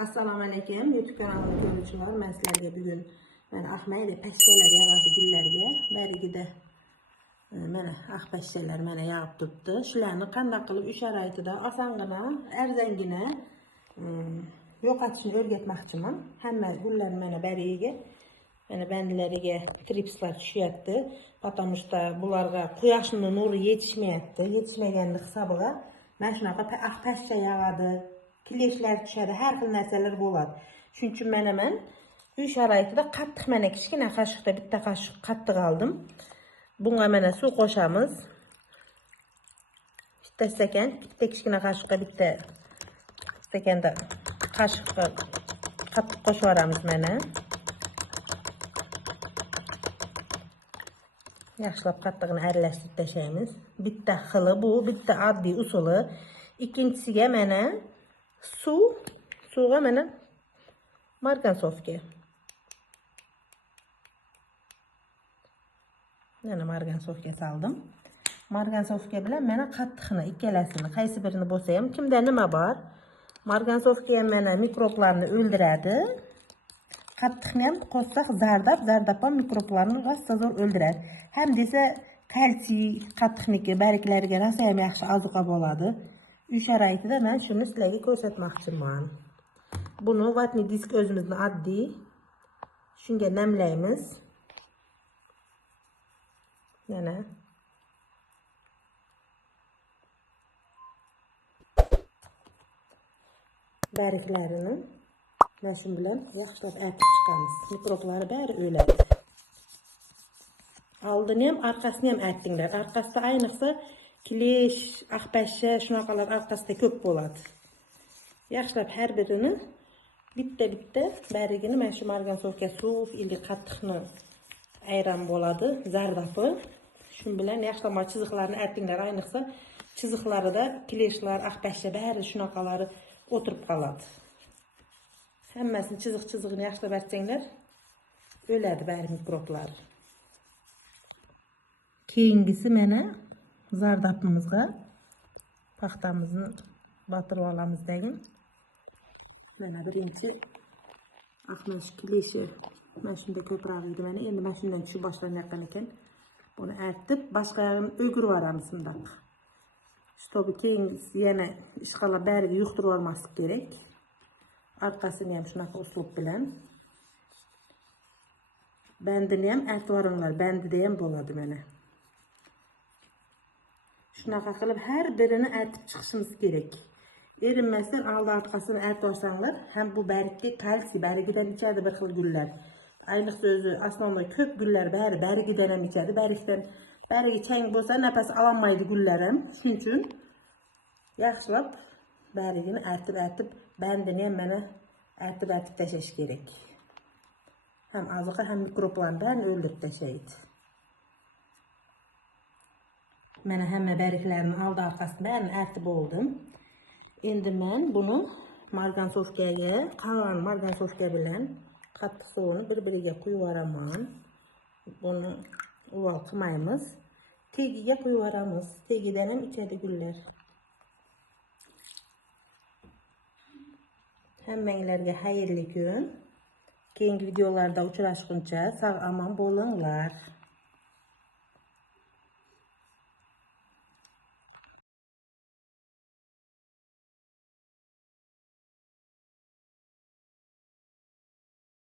Assalamu alaykum. YouTube kanalımı görücüler. Mən sizlərə bugün axmayı pəstələr yağdı güllərə. Bərigide mənə ağ pəstələr mənə yağıb tutdu. Şularni qandaq qılıb iş şəraitida asanğına, ərzənginə yox atışını öyrətməkçimən. Həmmə güllər mənə bəriyə, mənə bəndilərə tripslar düşüyətdi. Потому что bunlarga quyoshning nuri yetişməyətdi. Yetişməyəndə hesabıga mən şunaqa ağ pəstə yağadı. Kileşler düşədi, hər xil nərsələr болады. Çünki mən uy şəraitida qattiq mənə kichkina qaşıqda bitta qaşıq qattiq aldım. Bunga mənə su qoşamiz. Bitta stakan, bitta kichkina qaşıqqa bitta stakanda qaşıqqa qattiq qo'shib yuboramiz mana. Yaxshilab qattiqini aralashtirib tashlaymiz. Bitta xili bu, bitta oddiy usuli. Ikkinchisiga mana suvga mana margansovka. Mana margansovka saldim. Margansovka bilan mana qattiqni ikkalasini, qaysi birini bo'lsa ham, kimda nima bor? Margansovka ham mana mikroblarni o'ldiradi. Qattiqni ham qo'shsak zardab ham mikroblarni rosa zo'r o'ldiradi. Ham desa kalsiy qattiqniki barglariga rosa ham yaxshi ozuqa bo'ladi. Uy sharoitida men shuni sizlarga ko'rsatmoqchiman. Buni vatni disk o'zimizni oddiy shunga namlaymiz. Mana barglarini mana shu bilan yaxshilab artib chiqamiz. Mikroblari bari o'ladi. Oldini ham orqasini ham artinglar. Orqasida ayniqsa kilesh, aqpashsha shunaqalar orqasida ko'p bo'ladi. Yaxshilab har birini bitta barigini mana shu margansovka suv ili qattiqni ayran bo'ladi, zardapi. Shu bilan yaxshilab chiziqlarni artinglar, ayniqsa chiziqlarida kileshlar, aqpashsha bari shunaqalari o'tirib qoladi. Hammasini chiziqni yaxshilab artsanglar, o'ladi bari mikroblar. Keyingisi mana zardabimizga paxtamizni batırib olamiz deyin. Mana birinchi aqmash kileshi mana shunda ko'proq edi. Mana endi mana shundan tushib boshlanayotgan ekan. Buni artib boshqarini o'girib yuboramiz bundoq. Чтобы keyingisi yana ishqalab bariga yuqtirib olmaslik kerak. Orqasini ham shunaqa uslub bilan. Bandini ham artib yuboringlar. Bandida ham bo'ladi mana. Shunaqa qilib har birini artib chiqishimiz kerak. Erinmasdan oldi orqasini artib olsanglar, ham bu bargga kalsiy, barigidan ichadi bir xil gullar. Ayniqsa o'zi asnoda ko'p gullar barigidan ham ichadi. Barigi chang bo'lsa nafas ololmaydi gullar ham. Shuning uchun yaxshilab barigini artib, bandini ham mana artib tashlash kerak. Ham oziqa, ham mikroblarni barini o'ldirib tashlaydi. Mana hamma barglarni oldi orqasini barini artib oldim. Endi men buni margansovkaga, qavan margansovka bilan qattiq suvini bir-biriga quyib yuboraman. Buni uvol qilmaymiz. Tegiga quyib yuboramiz. Tegidan ham ichadi gullar. Hammanglarga xayrli kun. Keyingi videolarda uchrashguncha sog' omon bo'linglar.